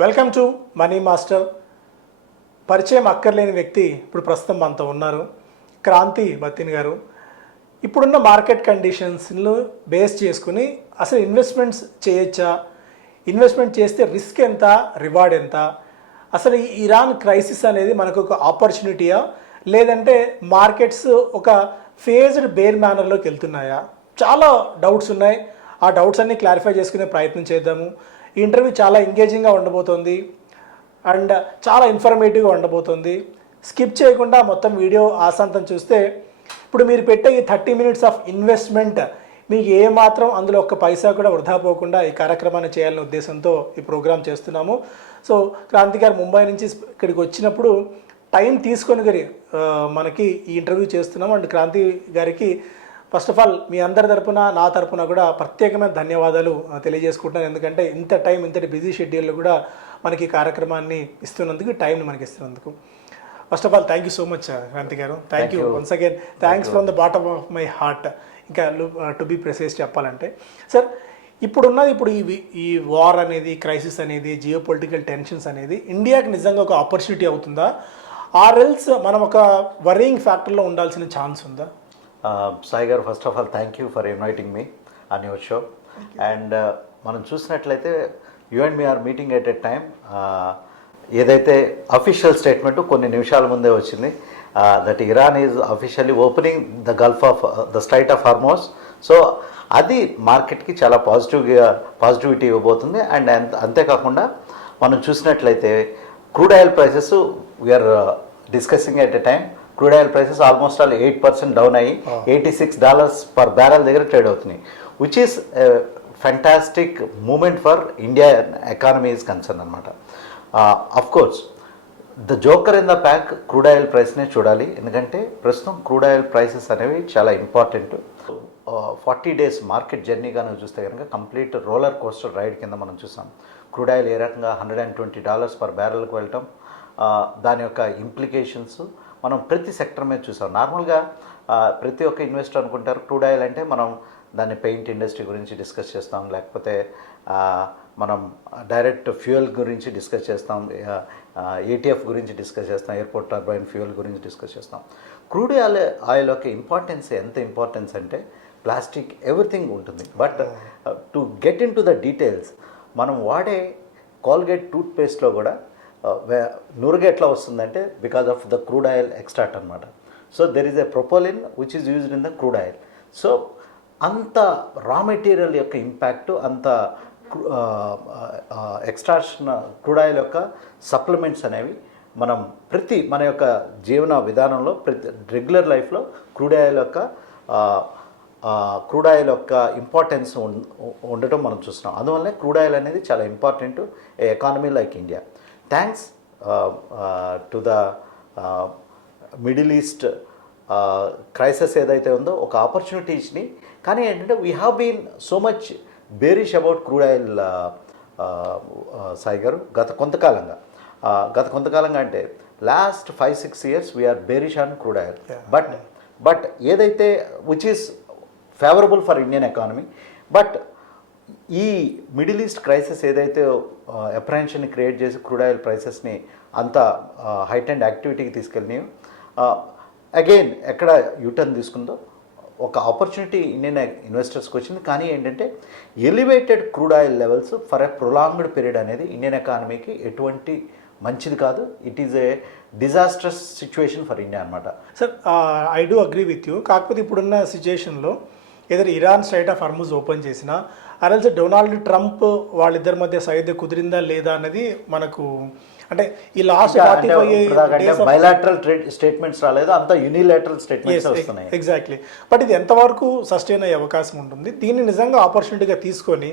Welcome to money master. పరిచయం అక్కర్లేని వ్యక్తి ఇప్పుడు ప్రస్తుతం మనతో ఉన్నారు, క్రాంతి బత్తిని గారు. ఇప్పుడున్న మార్కెట్ కండిషన్స్ను బేస్ చేసుకుని అసలు ఇన్వెస్ట్మెంట్స్ చేయొచ్చా, ఇన్వెస్ట్మెంట్ చేస్తే రిస్క్ ఎంత, రివార్డ్ ఎంత, అసలు ఈ ఇరాన్ క్రైసిస్ అనేది మనకు ఒక ఆపర్చునిటీయా లేదంటే మార్కెట్స్ ఒక ఫేజ్డ్ బేర్ మేనర్లోకి వెళ్తున్నాయా? చాలా డౌట్స్ ఉన్నాయి. ఆ డౌట్స్ అన్ని క్లారిఫై చేసుకునే ప్రయత్నం చేద్దాము. ఈ ఇంటర్వ్యూ చాలా ఎంగేజింగ్గా ఉండబోతోంది అండ్ చాలా ఇన్ఫర్మేటివ్గా ఉండబోతుంది. స్కిప్ చేయకుండా మొత్తం వీడియో ఆశాంతం చూస్తే ఇప్పుడు మీరు పెట్టే ఈ 30 minutes ఆఫ్ ఇన్వెస్ట్మెంట్ మీకు ఏమాత్రం అందులో ఒక్క పైసా కూడా వృధా పోకుండా ఈ కార్యక్రమాన్ని చేయాలనే ఉద్దేశంతో ఈ ప్రోగ్రామ్ చేస్తున్నాము. సో క్రాంతి గారు ముంబై నుంచి ఇక్కడికి వచ్చినప్పుడు టైం తీసుకొని మనకి ఈ ఇంటర్వ్యూ చేస్తున్నాము. అండ్ క్రాంతి గారికి ఫస్ట్ ఆఫ్ ఆల్ మీ అందరి తరపున నా తరపున కూడా ప్రత్యేకమైన ధన్యవాదాలు తెలియజేసుకుంటున్నాను. ఎందుకంటే ఇంత టైం, ఇంతటి బిజీ షెడ్యూల్లో కూడా మనకి ఈ కార్యక్రమాన్ని ఇస్తున్నందుకు, టైంని మనకి ఇస్తున్నందుకు first of all thank you so much Kranti గారు. Thank you once again. Thanks from the bottom of my heart. ఇంకా టు బీ ప్రెసైజ్ చెప్పాలంటే సార్, ఇప్పుడు ఈ వార్ అనేది, క్రైసిస్ అనేది, జియో పొలిటికల్ టెన్షన్స్ అనేది ఇండియాకి నిజంగా ఒక ఆపర్చునిటీ అవుతుందా, ఆర్ ఎల్స్ మనం ఒక వరింగ్ ఫ్యాక్టర్లో ఉండాల్సిన ఛాన్స్ ఉందా? సాయి గారు, first of all thank you for inviting me on your show. And మనం చూసినట్లయితే you and me are meeting at a time. ఏదైతే అఫీషియల్ స్టేట్మెంట్ కొన్ని నిమిషాల ముందే వచ్చింది, that Iran is officially opening the gulf of the strait of Hormuz. So అది మార్కెట్కి చాలా పాజిటివిటీ ఇవ్వబోతుంది. అండ్ అంతేకాకుండా మనం చూసినట్లయితే crude oil prices we are discussing at a time. Crude oil prices almost all 8% down అయ్యి $86 per barrel దగ్గర trade అవుతున్నాయి, which is fantastic moment for India economy is concern అనమాట. Of course the joker in the pack crude oil ప్రైస్నే చూడాలి. ఎందుకంటే ప్రస్తుతం crude oil prices అనేవి చాలా ఇంపార్టెంట్. 40 days మార్కెట్ జర్నీ కనుక చూస్తే కనుక కంప్లీట్ రోలర్ కోస్టర్ రైడ్ కింద మనం చూసాం. క్రూడ్ ఆయిల్ ఏ రకంగా $120 per barrelకి వెళ్ళటం, దాని యొక్క ఇంప్లికేషన్స్ మనం ప్రతి సెక్టర్ మీద చూసాం. నార్మల్గా ప్రతి ఒక్క ఇన్వెస్టర్ అనుకుంటారు క్రూడ్ ఆయిల్ అంటే మనం దాన్ని పెయింట్ ఇండస్ట్రీ గురించి డిస్కస్ చేస్తాం, లేకపోతే మనం డైరెక్ట్ ఫ్యూయల్ గురించి డిస్కస్ చేస్తాం, ఏటీఎఫ్ గురించి డిస్కస్ చేస్తాం, ఎయిర్పోర్ట్ టర్బైన్ ఫ్యూయల్ గురించి డిస్కస్ చేస్తాం. క్రూడ్ ఆయిల్ యొక్క ఇంపార్టెన్స్ ఎంత ఇంపార్టెన్స్ అంటే ప్లాస్టిక్ ఎవ్రీథింగ్ ఉంటుంది. But to get in to the details, మనం వాడే కోల్గేట్ టూత్పేస్ట్లో కూడా నురుగు ఎట్లా వస్తుందంటే because of the crude oil extract అనమాట. So there is a propylene which is used in the crude oil. So అంత రా మెటీరియల్ యొక్క ఇంపాక్ట్, అంత ఎక్స్ట్రాక్షన్ క్రూడ్ ఆయిల్ యొక్క సప్లిమెంట్స్ అనేవి మనం మన యొక్క జీవన విధానంలో రెగ్యులర్ లైఫ్లో క్రూడ్ ఆయిల్ యొక్క ఇంపార్టెన్స్ ఉండటం మనం చూస్తున్నాం. అందువల్లనే క్రూడ్ ఆయిల్ అనేది చాలా important economy like India. Thanks to the Middle East crisis ఏదైతే ఉందో ఒక ఆపర్చునిటీస్ని, కానీ ఏంటంటే we have been so much bearish about crude oil Sai గారు. గత కొంతకాలంగా అంటే last 5-6 years we are bearish on crude oil. But ఏదైతే which is favourable for Indian economy. But ఈ మిడిల్ ఈస్ట్ క్రైసిస్ ఏదైతే అప్రహెన్షన్ని క్రియేట్ చేసి క్రూడ్ ఆయిల్ ప్రైసెస్ని అంత హైట్ అండ్ యాక్టివిటీకి తీసుకెళ్ళినాయో, అగైన్ ఎక్కడ యూటర్న్ తీసుకుందో ఒక ఆపర్చునిటీ ఇండియన్ ఇన్వెస్టర్స్కి వచ్చింది. కానీ ఏంటంటే elevated crude oil levels for a prolonged period అనేది ఇండియన్ ఎకానమీకి ఎటువంటి మంచిది కాదు. It is a disastrous situation for India అనమాట. Sir, I do agree with you. కాకపోతే ఇప్పుడున్న సిచ్యువేషన్లో ఏదైనా Iran strait of Hormuz open చేసినా, అరల్స్ డొనాల్డ్ ట్రంప్ వాళ్ళిద్దరి మధ్య సైద్య కుదిరిందా లేదా అన్నది మనకు, అంటే ఈ లాస్ట్ బైలాటరల్ స్టేట్మెంట్స్ రాలేదు, అంతా యూనిలాటరల్ స్టేట్మెంట్స్ వస్తున్నాయి. ఎగ్జాక్ట్లీ. బట్ ఇది ఎంతవరకు సస్టైన్ అయ్యే అవకాశం ఉంటుంది? దీన్ని నిజంగా ఆపర్చునిటీగా తీసుకొని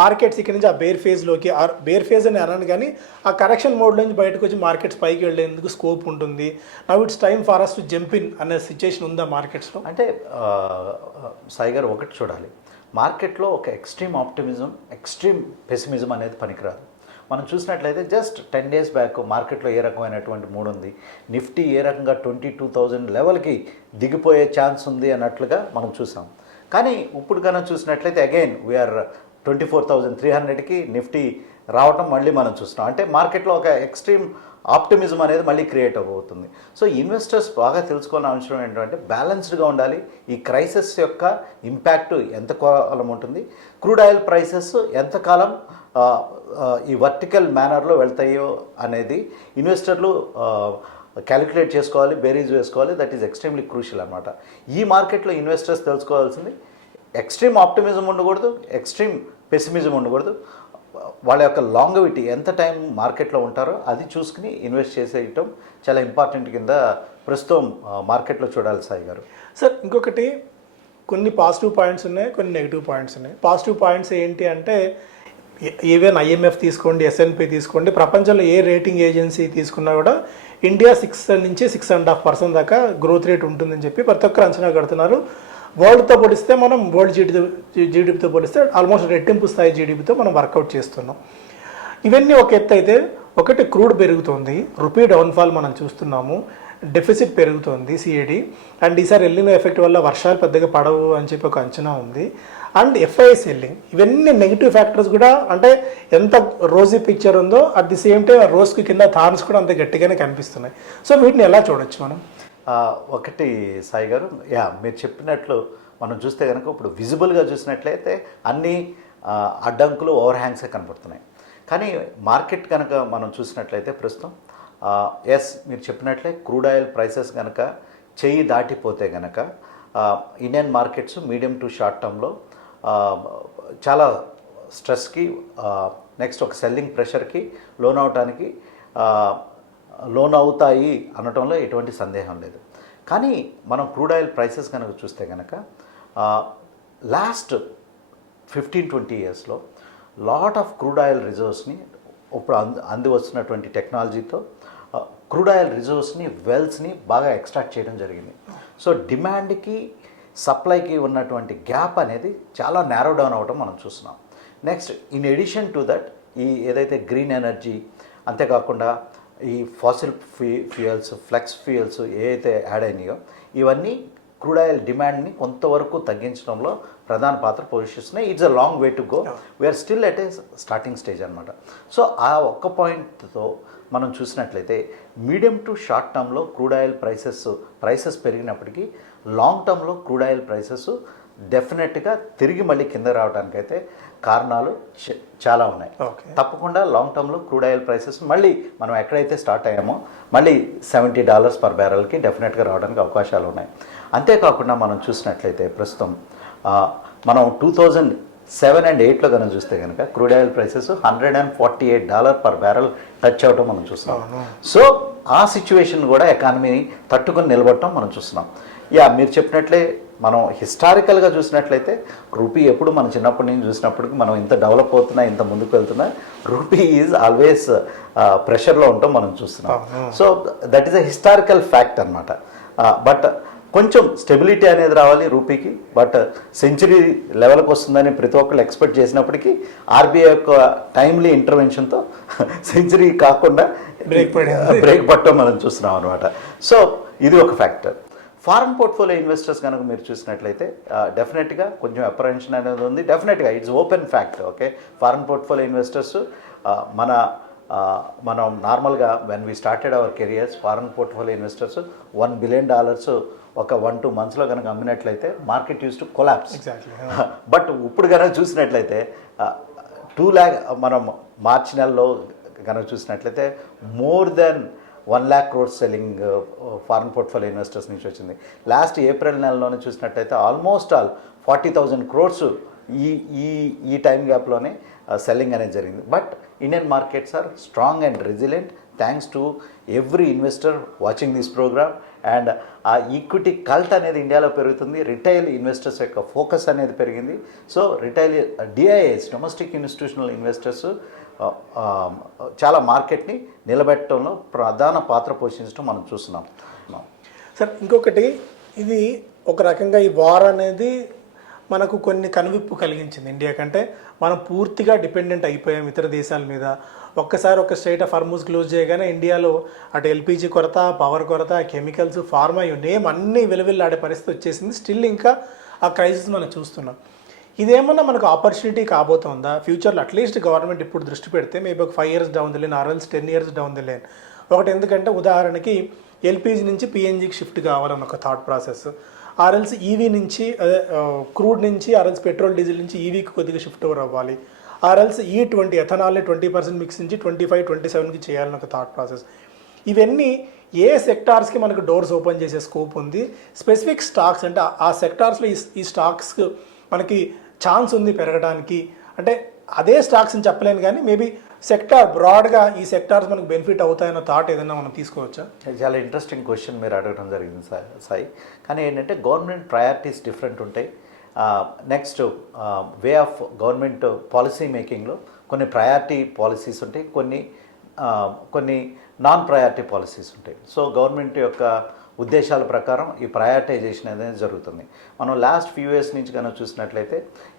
మార్కెట్స్ ఇక్కడ నుంచి ఆ బేర్ ఫేజ్లోకి, బేర్ ఫేజ్ అని అన్నాను కానీ ఆ కరెక్షన్ మోడ్లో నుంచి బయటకు వచ్చి మార్కెట్స్ పైకి వెళ్ళేందుకు స్కోప్ ఉంటుంది. Now it's time for us to jump in అనే సిచ్యువేషన్ ఉందా మార్కెట్స్లో? అంటే సాయి గారు ఒకటి చూడాలి, మార్కెట్లో ఒక ఎక్స్ట్రీమ్ ఆప్టిమిజం, ఎక్స్ట్రీమ్ పెసిమిజం అనేది పనికిరాదు. మనం చూసినట్లయితే జస్ట్ 10 days బ్యాక్ మార్కెట్లో ఏ రకమైనటువంటి మూడ్ ఉంది, నిఫ్టీ ఏ రకంగా 22,000 లెవెల్కి దిగిపోయే ఛాన్స్ ఉంది అన్నట్లుగా మనం చూసాం. కానీ ఇప్పుడు కన్నా చూసినట్లయితే అగైన్ వీఆర్ 24,300కి నిఫ్టీ రావటం మళ్ళీ మనం చూస్తున్నాం. అంటే మార్కెట్లో ఒక ఎక్స్ట్రీమ్ ఆప్టిమిజం అనేది మళ్ళీ క్రియేట్ అవుతుంది. సో ఇన్వెస్టర్స్ బాగా తెలుసుకోవాల్సిన అంశం ఏంటంటే బ్యాలెన్స్డ్గా ఉండాలి. ఈ క్రైసిస్ యొక్క ఇంపాక్ట్ ఎంతకాలం ఉంటుంది, క్రూడ్ ఆయిల్ ప్రైసెస్ ఎంతకాలం ఈ వర్టికల్ మేనర్లో వెళ్తాయో అనేది ఇన్వెస్టర్లు క్యాలిక్యులేట్ చేసుకోవాలి, బేరీజ్ వేసుకోవాలి. దట్ ఈస్ ఎక్స్ట్రీమ్లీ క్రూషియల్ అనమాట. ఈ మార్కెట్లో ఇన్వెస్టర్స్ తెలుసుకోవాల్సింది ఎక్స్ట్రీమ్ ఆప్టిమిజం ఉండకూడదు, ఎక్స్ట్రీమ్ పెసిమిజం ఉండకూడదు. వాళ్ళ యొక్క లాంగవిటీ ఎంత టైం మార్కెట్లో ఉంటారో అది చూసుకుని ఇన్వెస్ట్ చేసేయటం చాలా ఇంపార్టెంట్ కింద ప్రస్తుతం మార్కెట్లో చూడాలి సాయి గారు. సార్ ఇంకొకటి, కొన్ని పాజిటివ్ పాయింట్స్ ఉన్నాయి, కొన్ని నెగిటివ్ పాయింట్స్ ఉన్నాయి. పాజిటివ్ పాయింట్స్ ఏంటి అంటే ఈవెన్ ఐఎంఎఫ్ తీసుకోండి, ఎస్ఎన్పి తీసుకోండి, ప్రపంచంలో ఏ రేటింగ్ ఏజెన్సీ తీసుకున్నా కూడా ఇండియా 6 నుంచి 6.5% దాకా గ్రోత్ రేట్ ఉంటుందని చెప్పి ప్రతి ఒక్కరు అంచనా కడుతున్నారు. వరల్డ్తో పోలిస్తే మనం వరల్డ్ జీడిపితో పోలిస్తే ఆల్మోస్ట్ రెట్టింపు స్థాయి జీడిపితో మనం వర్కౌట్ చేస్తున్నాం. ఇవన్నీ ఒక ఎత్తు అయితే, ఒకటి క్రూడ్ పెరుగుతోంది, రూపీ డౌన్ఫాల్ మనం చూస్తున్నాము, డెఫిసిట్ పెరుగుతోంది సిఏడి, అండ్ ఈసారి ఎల్లినో ఎఫెక్ట్ వల్ల వర్షాలు పెద్దగా పడవు అని చెప్పి ఒక అంచనా ఉంది, అండ్ ఎఫ్ఐ సెల్లింగ్. ఇవన్నీ నెగిటివ్ ఫ్యాక్టర్స్ కూడా, అంటే ఎంత రోజీ పిక్చర్ ఉందో అట్ ది సేమ్ టైం రోజుకి కింద థార్న్స్ కూడా అంత గట్టిగానే కనిపిస్తున్నాయి. సో వీటిని ఎలా చూడొచ్చు మనం? ఒకటి సాయి గారు, మీరు చెప్పినట్లు మనం చూస్తే కనుక ఇప్పుడు విజిబుల్గా చూసినట్లయితే అన్ని అడ్డంకులు ఓవర్ హ్యాంగ్సే కనపడుతున్నాయి. కానీ మార్కెట్ కనుక మనం చూసినట్లయితే ప్రస్తుతం మీరు చెప్పినట్లే క్రూడ్ ఆయిల్ ప్రైసెస్ కనుక చెయ్యి దాటిపోతే కనుక Indian markets medium to short టర్మ్లో చాలా స్ట్రెస్కి, నెక్స్ట్ ఒక సెల్లింగ్ ప్రెషర్కి లోన్ అవుతాయి అనటంలో ఎటువంటి సందేహం లేదు. కానీ మనం క్రూడ్ ఆయిల్ ప్రైసెస్ కనుక చూస్తే కనుక లాస్ట్ 15-20 ఇయర్స్లో లాట్ ఆఫ్ క్రూడ్ ఆయిల్ రిజర్వ్స్ని ఇప్పుడు అంది వస్తున్నటువంటి టెక్నాలజీతో క్రూడ్ ఆయిల్ రిజర్వ్స్ని, వెల్స్ని బాగా ఎక్స్ట్రాక్ట్ చేయడం జరిగింది. సో డిమాండ్కి సప్లైకి ఉన్నటువంటి గ్యాప్ అనేది చాలా నారో డౌన్ అవ్వడం మనం చూస్తున్నాం. Next in addition to that ఏదైతే గ్రీన్ ఎనర్జీ, అంతేకాకుండా ఈ ఫాసిల్ ఫ్యూయల్స్, ఫ్లెక్స్ ఫ్యూయల్స్ ఏవైతే యాడ్ అయినాయో ఇవన్నీ క్రూడ్ ఆయిల్ డిమాండ్ని కొంతవరకు తగ్గించడంలో ప్రధాన పాత్ర పోషిస్తున్నాయి. It's a long way to go, we are still at a starting stage అనమాట. సో ఆ ఒక్క పాయింట్తో మనం చూసినట్లయితే మీడియం టు షార్ట్ టర్మ్లో క్రూడ్ ఆయిల్ ప్రైసెస్ పెరిగినప్పటికీ లాంగ్ టర్మ్లో క్రూడ్ ఆయిల్ ప్రైసెస్ డెఫినెట్గా తిరిగి మళ్ళీ కింద రావడానికైతే కారణాలు చాలా ఉన్నాయి. తప్పకుండా లాంగ్ టర్మ్లో క్రూడ్ ఆయిల్ ప్రైసెస్ మళ్ళీ మనం ఎక్కడైతే స్టార్ట్ అయ్యామో మళ్ళీ $70 పర్ బ్యారెల్కి డెఫినెట్గా రావడానికి అవకాశాలు ఉన్నాయి. అంతేకాకుండా మనం చూసినట్లయితే ప్రస్తుతం మనం 2007 and 2008లో కనుక చూస్తే కనుక crude oil prices $148 per barrel touch అవ్వటం మనం చూస్తున్నాం. సో ఆ సిచ్యువేషన్ కూడా ఎకానమీని తట్టుకొని నిలబడటం మనం చూస్తున్నాం. మీరు చెప్పినట్లే మనం హిస్టారికల్గా చూసినట్లయితే రూపీ ఎప్పుడు మన చిన్నప్పటి నుంచి చూసినప్పటికీ మనం ఇంత డెవలప్ అవుతున్నా, ఇంత ముందుకు వెళ్తున్నా, రూపీ ఈజ్ ఆల్వేస్ ప్రెషర్లో ఉండటం మనం చూస్తున్నాం. So that is a historical fact అనమాట. బట్ కొంచెం స్టెబిలిటీ అనేది రావాలి రూపీకి. బట్ సెంచరీ లెవెల్కి వస్తుందని ప్రతి ఒక్కళ్ళు ఎక్స్పెక్ట్ చేసినప్పటికీ ఆర్బీఐ యొక్క టైమ్లీ ఇంటర్వెన్షన్తో సెంచరీ కాకుండా బ్రేక్ పట్టడం మనం చూస్తున్నాం అనమాట. సో ఇది ఒక ఫ్యాక్టర్. ఫారెన్ పోర్ట్ఫోలియో ఇన్వెస్టర్స్ కనుక మీరు చూసినట్లయితే డెఫినెట్గా కొంచెం అప్రహెన్షన్ అనేది ఉంది. డెఫినెట్గా it's open fact. Okay, foreign portfolio investors మనం నార్మల్గా when we started our careers, foreign portfolio investors $1 billion ఒక 1-2 monthsలో కనుక అమ్మినట్లయితే market use to collapse. But ఇప్పుడు కనుక చూసినట్లయితే 2 lakh మనం మార్చి నెలలో కనుక చూసినట్లయితే more than 1 lakh crores selling foreign portfolio investors నుంచి వచ్చింది. లాస్ట్ ఏప్రిల్ నెలలోనే చూసినట్లయితే ఆల్మోస్ట్ 40,000 crores ఈ టైం గ్యాప్లోనే సెల్లింగ్ అనేది జరిగింది. But Indian markets are strong and resilient thanks to every investor watching this programme. And ఆ ఈక్విటీ కల్ట్ అనేది ఇండియాలో పెరుగుతుంది. రిటైల్ ఇన్వెస్టర్స్ యొక్క ఫోకస్ అనేది పెరిగింది. So retail DIs, domestic institutional investors చాలా మార్కెట్ని నిలబెట్టడంలో ప్రధాన పాత్ర పోషించడం మనం చూస్తున్నాం. సార్ ఇంకొకటి, ఇది ఒక రకంగా ఈ వార్ అనేది మనకు కొన్ని కనువిప్పు కలిగించింది ఇండియా కంటే. మనం పూర్తిగా డిపెండెంట్ అయిపోయాం ఇతర దేశాల మీద. ఒక్కసారి ఒక స్ట్రైట్ ఆఫ్ హార్మూజ్ క్లోజ్ చేయగానే ఇండియాలో అటు ఎల్పిజి కొరత, పవర్ కొరత, కెమికల్స్, ఫార్మా, నేమ్ అన్నీ విలువిల్లాడే పరిస్థితి వచ్చేసింది. స్టిల్ ఇంకా ఆ క్రైసిస్ మనం చూస్తున్నాం. ఇదేమన్నా మనకు ఆపర్చునిటీ కాబోతుందా ఫ్యూచర్లో? అట్లీస్ట్ గవర్నమెంట్ ఇప్పుడు దృష్టి పెడితే మేబీ ఒక 5 years డౌన్ ది లైన్ ఆర్ఎల్స్ 10 years డౌన్ ది లైన్. ఒకటి ఎందుకంటే ఉదాహరణకి ఎల్పిజి నుంచి పిఎన్జికి షిఫ్ట్ కావాలని ఒక థాట్ ప్రాసెస్, ఆర్ఎల్స్ ఈవీ నుంచి అదే క్రూడ్ నుంచి ఆర్ఎల్స్ పెట్రోల్ డీజిల్ నుంచి ఈవీకి కొద్దిగా షిఫ్ట్ ఓవర్ అవ్వాలి, ఆర్ఎల్స్ ఈ ఎథనాల్ని 20% మిక్స్ నుంచి 25-27కి చేయాలని ఒక థాట్ ప్రాసెస్. ఇవన్నీ ఏ సెక్టార్స్కి మనకు డోర్స్ ఓపెన్ చేసే స్కోప్ ఉంది? స్పెసిఫిక్ స్టాక్స్ అంటే ఆ సెక్టార్స్లో ఈ స్టాక్స్కి మనకి ఛాన్స్ ఉంది పెరగడానికి అంటే అదే స్టాక్స్ అని చెప్పలేను, కానీ మేబీ సెక్టార్ బ్రాడ్గా ఈ సెక్టార్స్ మనకు బెనిఫిట్ అవుతాయన్న థాట్ ఏదైనా మనం తీసుకోవచ్చా? చాలా ఇంట్రెస్టింగ్ క్వశ్చన్ మీరు అడగడం జరిగింది సాయి. కానీ ఏంటంటే గవర్నమెంట్ ప్రయారిటీస్ డిఫరెంట్ ఉంటాయి. Next way of government policy మేకింగ్లో కొన్ని ప్రయారిటీ పాలసీస్ ఉంటాయి, కొన్ని నాన్ ప్రయారిటీ పాలసీస్ ఉంటాయి. సో గవర్నమెంట్ యొక్క ఉద్దేశాల ప్రకారం ఈ ప్రయారిటైజేషన్ అనేది జరుగుతుంది. మనం లాస్ట్ ఫ్యూ ఇయర్స్ నుంచి కనుక చూసినట్లయితే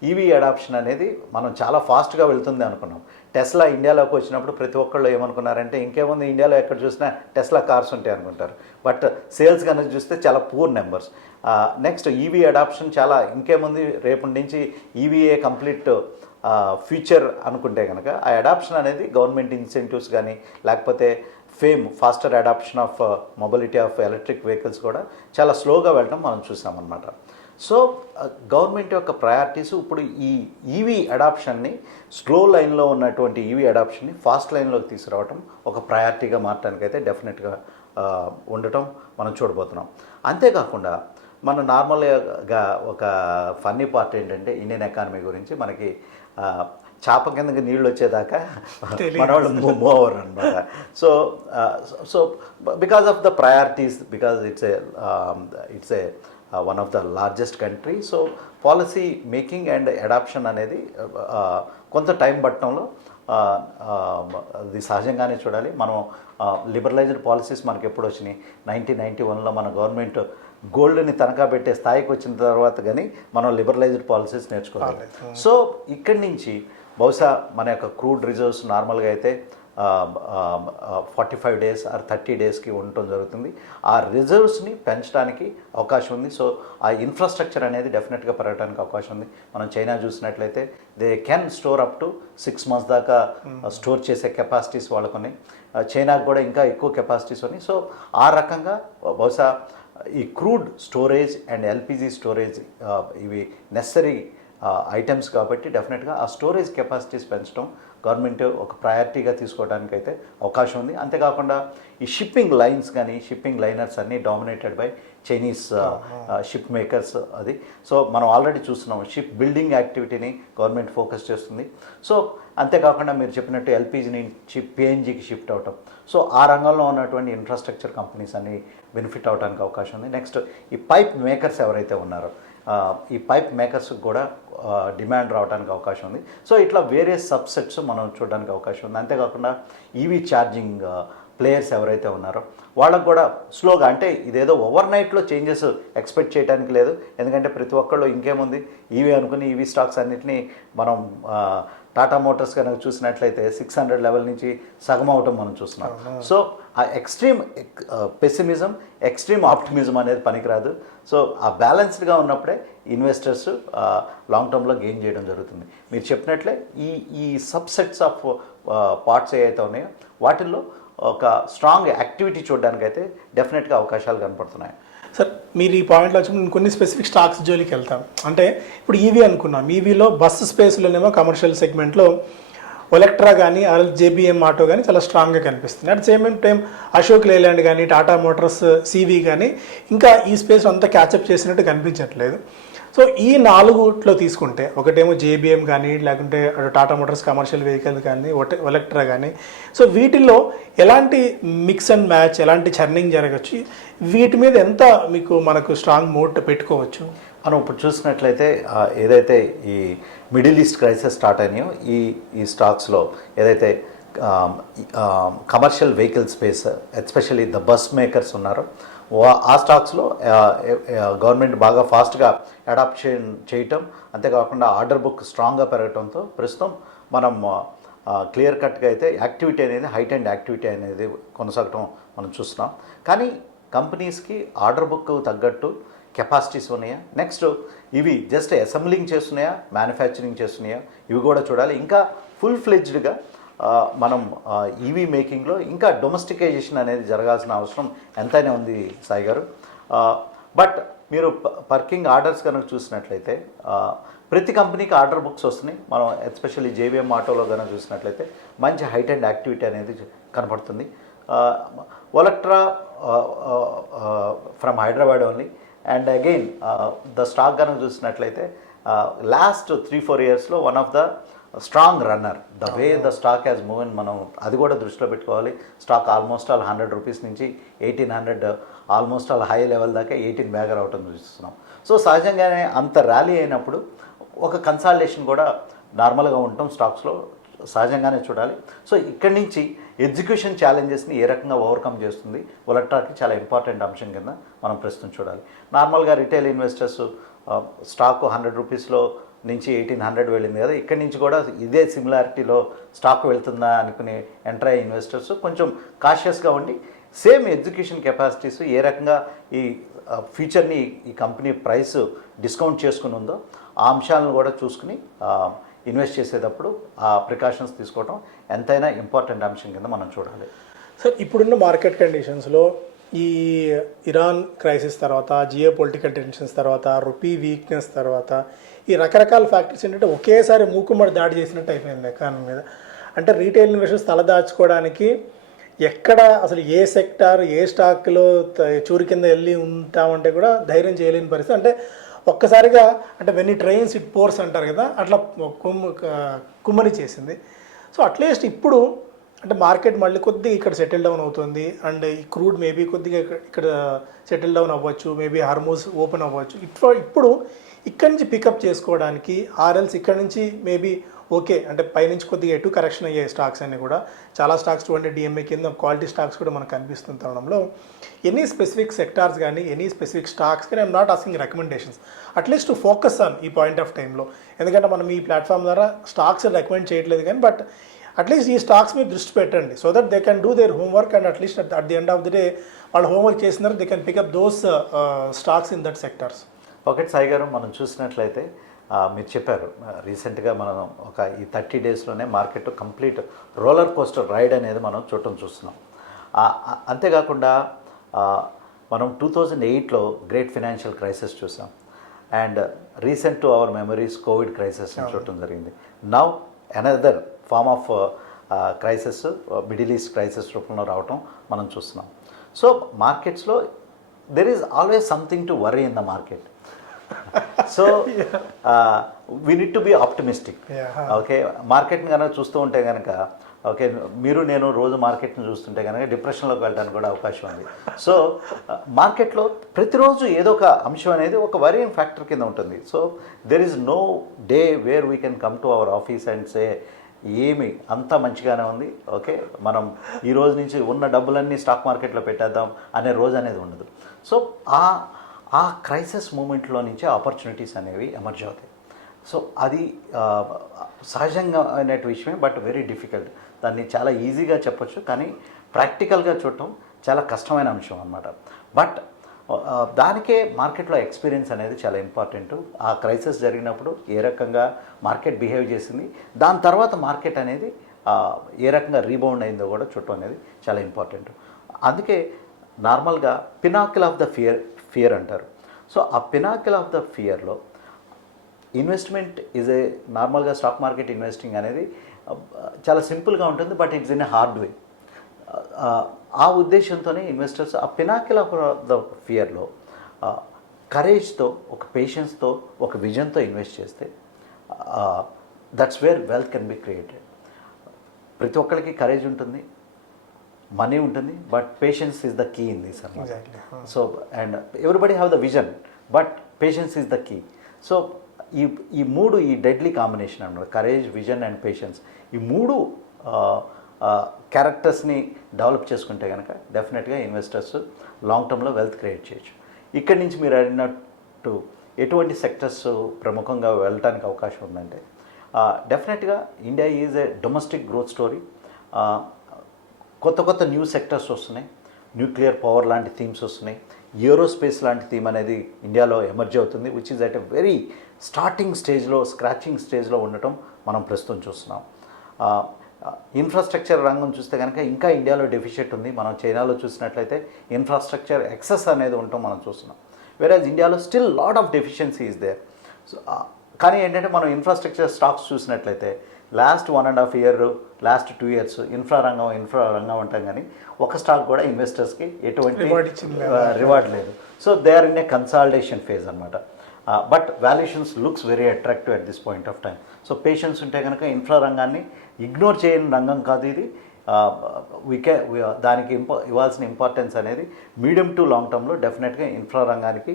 ఈవీ అడాప్షన్ అనేది మనం చాలా ఫాస్ట్గా వెళ్తుంది అనుకున్నాం. టెస్లా ఇండియాలోకి వచ్చినప్పుడు ప్రతి ఒక్కళ్ళు ఏమనుకున్నారంటే ఇంకేముంది ఇండియాలో ఎక్కడ చూసినా టెస్లా కార్స్ ఉంటాయి అనుకుంటారు. బట్ సేల్స్ కనుక చూస్తే చాలా poor numbers. Next EV adoption చాలా ఇంకేముంది రేపటి నుంచి ఈవీఏ కంప్లీట్ ఫ్యూచర్ అనుకుంటే కనుక ఆ అడాప్షన్ అనేది గవర్నమెంట్ ఇన్సెంటివ్స్ కానీ లేకపోతే faster adoption of mobility of electric vehicles కూడా చాలా స్లోగా వెళ్ళడం మనం చూసామన్నమాట. సో గవర్నమెంట్ యొక్క ప్రయారిటీస్ ఇప్పుడు ఈ ఈవీ అడాప్షన్ని స్లో లైన్లో ఉన్నటువంటి ఈవీ అడాప్షన్ని ఫాస్ట్ లైన్లోకి తీసుకురావడం ఒక ప్రయారిటీగా మార్చడానికి అయితే డెఫినెట్గా ఉండటం మనం చూడబోతున్నాం. అంతేకాకుండా మన నార్మల్గా ఒక ఫన్నీ పార్ట్ ఏంటంటే ఇండియన్ ఎకానమీ గురించి మనకి చాప కిందకి నీళ్ళు వచ్చేదాకా మన వాళ్ళు మూవ్ ఓవర్ అనమాట. So because of the priorities, because it's a one of the largest country. So policy making and adoption అనేది కొంత టైం పట్టడంలో అది సహజంగానే చూడాలి. మనం లిబరలైజ్డ్ పాలసీస్ మనకి ఎప్పుడు వచ్చినాయి? 1991లో మన గవర్నమెంట్ గోల్డ్ని తనఖా పెట్టే స్థాయికి వచ్చిన తర్వాత కానీ మనం లిబరలైజ్డ్ పాలసీస్ నేర్చుకోవాలి. సో ఇక్కడి నుంచి బహుశా మన యొక్క క్రూడ్ రిజర్వ్స్ నార్మల్గా అయితే 45 days ఆర్ 30 daysకి ఉండటం జరుగుతుంది. ఆ రిజర్వ్స్ని పెంచడానికి అవకాశం ఉంది. సో ఆ ఇన్ఫ్రాస్ట్రక్చర్ అనేది డెఫినెట్గా పెరగడానికి అవకాశం ఉంది. మనం చైనా చూసినట్లయితే they can store up to 6 months దాకా స్టోర్ చేసే కెపాసిటీస్ వాళ్ళకున్నాయి. చైనాకు కూడా ఇంకా ఎక్కువ కెపాసిటీస్ ఉన్నాయి. సో ఆ రకంగా బహుశా ఈ crude storage and LPG storage ఇవి నెసరీ ఐటమ్స్ కాబట్టి డెఫినెట్గా ఆ స్టోరేజ్ కెపాసిటీస్ పెంచడం గవర్నమెంట్ ఒక ప్రయారిటీగా తీసుకోవడానికి అయితే అవకాశం ఉంది. అంతేకాకుండా ఈ షిప్పింగ్ లైన్స్ కానీ షిప్పింగ్ లైనర్స్ అన్నీ dominated by Chinese ship makers అది. సో మనం ఆల్రెడీ చూస్తున్నాం షిప్ బిల్డింగ్ యాక్టివిటీని గవర్నమెంట్ ఫోకస్ చేస్తుంది. సో అంతేకాకుండా మీరు చెప్పినట్టు ఎల్పిజి నుంచి పిఎన్జికి షిఫ్ట్ అవటం, సో ఆ రంగంలో ఉన్నటువంటి ఇన్ఫ్రాస్ట్రక్చర్ కంపెనీస్ అన్ని బెనిఫిట్ అవడానికి అవకాశం ఉంది. నెక్స్ట్ ఈ పైప్ మేకర్స్ ఎవరైతే ఉన్నారో ఈ పైప్ మేకర్స్కి కూడా డిమాండ్ రావడానికి అవకాశం ఉంది. సో ఇట్లా వేరే సబ్సెట్స్ మనం చూడడానికి అవకాశం ఉంది. అంతేకాకుండా ఈవీ ఛార్జింగ్ ప్లేయర్స్ ఎవరైతే ఉన్నారో వాళ్ళకు కూడా స్లోగా, అంటే ఇదేదో ఓవర్ నైట్లో చేంజెస్ ఎక్స్పెక్ట్ చేయడానికి లేదు. ఎందుకంటే ప్రతి ఒక్కళ్ళు ఇంకేముంది ఈవీ అనుకుని ఈవీ స్టాక్స్ అన్నింటినీ మనం టాటా మోటార్స్ కనుక చూసినట్లయితే 600 లెవెల్ నుంచి సగం అవటం మనం చూస్తున్నాం. సో ఆ ఎక్స్ట్రీమ్ పెసిమిజం ఎక్స్ట్రీమ్ ఆప్టిమిజం అనేది పనికిరాదు. సో ఆ బ్యాలెన్స్డ్గా ఉన్నప్పుడే ఇన్వెస్టర్స్ లాంగ్ టర్మ్లో గెయిన్ చేయడం జరుగుతుంది. మీరు చెప్పినట్లే ఈ సబ్సెట్స్ ఆఫ్ పార్ట్స్ ఏవైతే ఉన్నాయో వాటిల్లో ఒక స్ట్రాంగ్ యాక్టివిటీ చూడడానికి అయితే డెఫినెట్గా అవకాశాలు కనపడుతున్నాయి. సార్ మీరు ఈ పాయింట్లో వచ్చి నేను కొన్ని స్పెసిఫిక్ స్టాక్స్ జోలికి వెళ్తాం. అంటే ఇప్పుడు ఈవీ అనుకున్నాం, ఈవీలో బస్సు స్పేస్లోనేమో కమర్షియల్ సెగ్మెంట్లో ఒలెక్ట్రా కానీ జేబీఎం ఆటో కానీ చాలా స్ట్రాంగ్గా కనిపిస్తుంది. At same time Ashok Leyland కానీ టాటా మోటార్స్ సివి కానీ ఇంకా ఈ స్పేస్ అంతా క్యాచప్ చేసినట్టు కనిపించట్లేదు. సో ఈ 4లో తీసుకుంటే ఒకటేమో జేబీఎం కానీ లేకుంటే టాటా మోటార్స్ కమర్షియల్ వెహికల్ కానీ ఒలెక్ట్రా కానీ, సో వీటిల్లో ఎలాంటి మిక్స్ అండ్ మ్యాచ్ ఎలాంటి చర్నింగ్ జరగచ్చు, వీటి మీద ఎంత మనకు స్ట్రాంగ్ మోట్ పెట్టుకోవచ్చు? మనం ఇప్పుడు చూసినట్లయితే ఏదైతే ఈ మిడిల్ ఈస్ట్ క్రైసిస్ స్టార్ట్ అయినాయో ఈ స్టాక్స్లో ఏదైతే commercial vehicle space especially the bus makers ఉన్నారో ఆ స్టాక్స్లో గవర్నమెంట్ బాగా ఫాస్ట్గా అడాప్షన్ చేయటం, అంతేకాకుండా ఆర్డర్ బుక్ స్ట్రాంగ్గా పెరగటంతో ప్రస్తుతం మనం క్లియర్ కట్గా అయితే యాక్టివిటీ అనేది హైట్ అండ్ యాక్టివిటీ అనేది కొనసాగటం మనం చూస్తున్నాం. కానీ కంపెనీస్కి ఆర్డర్ బుక్ తగ్గట్టు కెపాసిటీస్ ఉన్నాయా, నెక్స్ట్ ఇవి జస్ట్ అసెంబ్లింగ్ చేస్తున్నాయా, మ్యానుఫ్యాక్చరింగ్ చేస్తున్నాయా, ఇవి కూడా చూడాలి. ఇంకా ఫుల్ ఫ్లెడ్జ్డ్గా మనం ఈవీ మేకింగ్లో ఇంకా డొమెస్టికైజేషన్ అనేది జరగాల్సిన అవసరం ఎంతైనా ఉంది సాయి గారు. బట్ మీరు పర్కింగ్ ఆర్డర్స్ కనుక చూసినట్లయితే ప్రతి కంపెనీకి ఆర్డర్ బుక్స్ వస్తున్నాయి. మనం ఎస్పెషల్లీ జేబీఎం ఆటోలో కనుక చూసినట్లయితే మంచి హైట్ అండ్ యాక్టివిటీ అనేది కనపడుతుంది. Olectra from Hyderabad only. And again the stock కనుక చూసినట్లయితే లాస్ట్ 3-4 ఇయర్స్లో one of the strong runner. The way the stock has move, మనం అది కూడా దృష్టిలో పెట్టుకోవాలి. స్టాక్ ఆల్మోస్ట్ ఆల్ 100 రూపీస్ నుంచి 1800 ఆల్మోస్ట్ ఆల్ హై లెవెల్ దాకా 18 బ్యాగ్ రావటం చూస్తున్నాం. సో సహజంగానే అంత ర్యాలీ అయినప్పుడు ఒక కన్సాలిడేషన్ కూడా నార్మల్గా ఉండటం స్టాక్స్లో సహజంగానే చూడాలి. సో ఇక్కడి నుంచి ఎగ్జిక్యూషన్ ఛాలెంజెస్ని ఏ రకంగా ఓవర్కమ్ చేస్తుంది ఒలక్ట్రాకి చాలా ఇంపార్టెంట్ అంశం కింద మనం ప్రస్తుతం చూడాలి. నార్మల్గా రిటైల్ ఇన్వెస్టర్స్ స్టాక్ 100 రూపీస్లో నుంచి 1800 వెళ్ళింది కదా, ఇక్కడి నుంచి కూడా ఇదే సిమిలారిటీలో స్టాక్ వెళ్తుందా అనుకునే ఎంటర్ అయ్యే ఇన్వెస్టర్స్ కొంచెం కాషియస్గా ఉండి సేమ్ ఎగ్జిక్యూషన్ కెపాసిటీస్ ఏ రకంగా ఈ ఫ్యూచర్ని ఈ కంపెనీ ప్రైస్ డిస్కౌంట్ చేసుకుని ఉందో ఆ అంశాలను కూడా చూసుకుని ఇన్వెస్ట్ చేసేటప్పుడు ఆ ప్రికాషన్స్ తీసుకోవడం ఎంతైనా ఇంపార్టెంట్ అంశం కింద మనం చూడాలి. సార్ ఇప్పుడున్న మార్కెట్ కండిషన్స్లో ఈ ఇరాన్ క్రైసిస్ తర్వాత, జియో పొలిటికల్ టెన్షన్స్ తర్వాత, రూపీ వీక్నెస్ తర్వాత ఈ రకరకాల ఫ్యాక్టర్స్ ఏంటంటే ఒకేసారి మూకుమ్మడి దాడి చేసినట్టు అయిపోయింది ఎకానమీ మీద. అంటే రీటైల్ ఇన్వెస్టర్స్ తలదాచుకోవడానికి ఎక్కడ అసలు ఏ సెక్టార్ ఏ స్టాక్లో చూరి కింద వెళ్ళి ఉంటామంటే కూడా ధైర్యం చేయలేని పరిస్థితి. అంటే ఒక్కసారిగా అంటే వెన్నీ ట్రైన్స్ ఇట్ పోర్స్ అంటారు కదా, అట్లా కుమ్మరి చేసింది. సో అట్లీస్ట్ ఇప్పుడు అంటే మార్కెట్ మళ్ళీ కొద్దిగా ఇక్కడ సెటిల్ డౌన్ అవుతుంది. అండ్ ఈ క్రూడ్ మేబీ కొద్దిగా ఇక్కడ సెటిల్ డౌన్ అవ్వచ్చు, మేబీ హార్మోస్ ఓపెన్ అవ్వచ్చు. ఇప్పుడు ఇక్కడి నుంచి పికప్ చేసుకోవడానికి ఆర్ఎల్స్ ఇక్కడ నుంచి మేబీ ఓకే అంటే పైనుంచి కొద్దిగా ఎటు కరెక్షన్ అయ్యాయి స్టాక్స్ అన్నీ కూడా. చాలా స్టాక్స్ 200 DMA కింద క్వాలిటీ స్టాక్స్ కూడా మనకు కనిపిస్తున్న తరుణంలో ఎనీ స్పెసిఫిక్ సెక్టార్స్ కానీ ఎనీ స్పెసిఫిక్ స్టాక్స్ కానీ I'm not asking recommendations, at least to focus on ఈ పాయింట్ ఆఫ్ టైంలో. ఎందుకంటే మనం ఈ ప్లాట్ఫామ్ ద్వారా స్టాక్స్ రికమెండ్ చేయట్లేదు కానీ బట్ అట్లీస్ట్ ఈ స్టాక్స్ మీద దృష్టి పెట్టండి so that they can do there homework and at least at the end of the day వాళ్ళు హోంవర్క్ చేసినారు they can pick up those stocks in that sectors. ఒకటి సాయి గారు మనం చూసినట్లయితే మీరు చెప్పారు రీసెంట్గా మనం ఒక ఈ 30 డేస్లోనే market complete roller coaster ride అనేది మనం చూస్తున్నాం. అంతేకాకుండా మనం 2008లో గ్రేట్ ఫినాన్షియల్ క్రైసిస్ చూసాం. And recent to our memories Covid crisis చూడటం జరిగింది. Now another form of crisis Middle East crisis రూపంలో రావటం మనం చూస్తున్నాం. సో మార్కెట్స్లో there is always something to worry in the market. So we need to be optimistic. Okay, మార్కెట్ని కనుక చూస్తూ ఉంటే కనుక ఓకే మీరు నేను రోజు మార్కెట్ని చూస్తుంటే కనుక డిప్రెషన్లోకి వెళ్ళడానికి కూడా అవకాశం ఉంది. సో మార్కెట్లో ప్రతిరోజు ఏదో ఒక అంశం అనేది ఒక వరీయింగ్ ఫ్యాక్టర్ కింద ఉంటుంది. So there is no day where we can come to our office and say ఏమి అంతా మంచిగానే ఉంది, ఓకే మనం ఈ రోజు నుంచి ఉన్న డబ్బులన్నీ స్టాక్ మార్కెట్లో పెట్టేద్దాం అనే రోజు అనేది ఉండదు. సో ఆ క్రైసిస్ మూమెంట్లో నుంచి ఆపర్చునిటీస్ అనేవి ఎమర్జ్ అవుతాయి. సో అది సహజంగా అనే విషయమే, బట్ వెరీ డిఫికల్ట్. దాన్ని చాలా ఈజీగా చెప్పొచ్చు కానీ ప్రాక్టికల్గా చూడటం చాలా కష్టమైన అంశం అన్నమాట. బట్ దానికే మార్కెట్లో ఎక్స్పీరియన్స్ అనేది చాలా ఇంపార్టెంట్. ఆ క్రైసిస్ జరిగినప్పుడు ఏ రకంగా మార్కెట్ బిహేవ్ చేసింది, దాని తర్వాత మార్కెట్ అనేది ఏ రకంగా రీబౌండ్ అయిందో కూడా చూడటం అనేది చాలా ఇంపార్టెంట్. అందుకే నార్మల్గా పినాకిల్ ఆఫ్ ద ఫియర్ అంటారు. సో ఆ పినాకిల్ ఆఫ్ ద ఫియర్లో ఇన్వెస్ట్మెంట్ ఈజ్ ఏ నార్మల్గా స్టాక్ మార్కెట్ ఇన్వెస్టింగ్ అనేది చాలా సింపుల్గా ఉంటుంది, but it's in a hard way. ఆ ఉద్దేశంతోనే ఇన్వెస్టర్స్ ఆ పినాకిల్ ఆఫ్ ద ఫియర్లో కరేజ్తో, ఒక పేషెన్స్తో, ఒక విజన్తో ఇన్వెస్ట్ చేస్తే that's where wealth can be created. ప్రతి ఒక్కరికి కరేజ్ ఉంటుంది, మనీ ఉంటుంది, but patience is the key in this అన్నమాట. So and everybody have the vision but patience is the key. So ఈ మూడు ఈ డెడ్లీ కాంబినేషన్ అన్నమాట, కరేజ్, విజన్ అండ్ పేషెన్స్. ఈ మూడు క్యారెక్టర్స్ని డెవలప్ చేసుకుంటే కనుక డెఫినెట్గా ఇన్వెస్టర్స్ లాంగ్ టర్మ్లో వెల్త్ క్రియేట్ చేయొచ్చు. ఇక్కడి నుంచి మీరు అడిగినట్టు ఎటువంటి సెక్టర్స్ ప్రముఖంగా వెళ్ళటానికి అవకాశం ఉందంటే డెఫినెట్గా India is A domestic growth story. కొత్త కొత్త న్యూ సెక్టర్స్ వస్తున్నాయి, న్యూక్లియర్ పవర్ లాంటి థీమ్స్ వస్తున్నాయి. ఏరోస్పేస్ లాంటి థీమ్ అనేది ఇండియాలో ఎమర్జ్ అవుతుంది, which is at a very starting స్టేజ్లో, స్క్రాచింగ్ స్టేజ్లో ఉండటం మనం ప్రస్తుతం చూస్తున్నాం. ఇన్ఫ్రాస్ట్రక్చర్ రంగం చూస్తే కనుక ఇంకా ఇండియాలో డెఫిషియట్ ఉంది. మనం చైనాలో చూసినట్లయితే ఇన్ఫ్రాస్ట్రక్చర్ ఎక్సెస్ అనేది ఉండటం మనం చూస్తున్నాం. వేరేజ్ ఇండియాలో still lot of deficiency is there. So కానీ ఏంటంటే మనం ఇన్ఫ్రాస్ట్రక్చర్ స్టాక్స్ చూసినట్లయితే last 1.5 year, last 2 years infra రంగం అంటాం, కానీ ఒక స్టాక్ కూడా ఇన్వెస్టర్స్కి ఎటువంటి రివార్డ్ లేదు. So they are in a consolidation phase అనమాట. But valuations looks very attractive at this point of time. So patience ఉంటే కనుక ఇన్ఫ్రా రంగాన్ని ఇగ్నోర్ చేయని రంగం కాదు ఇది. దానికి ఇవ్వాల్సిన ఇంపార్టెన్స్ అనేది మీడియం టు లాంగ్ టర్మ్లో డెఫినెట్గా ఇన్ఫ్రా రంగానికి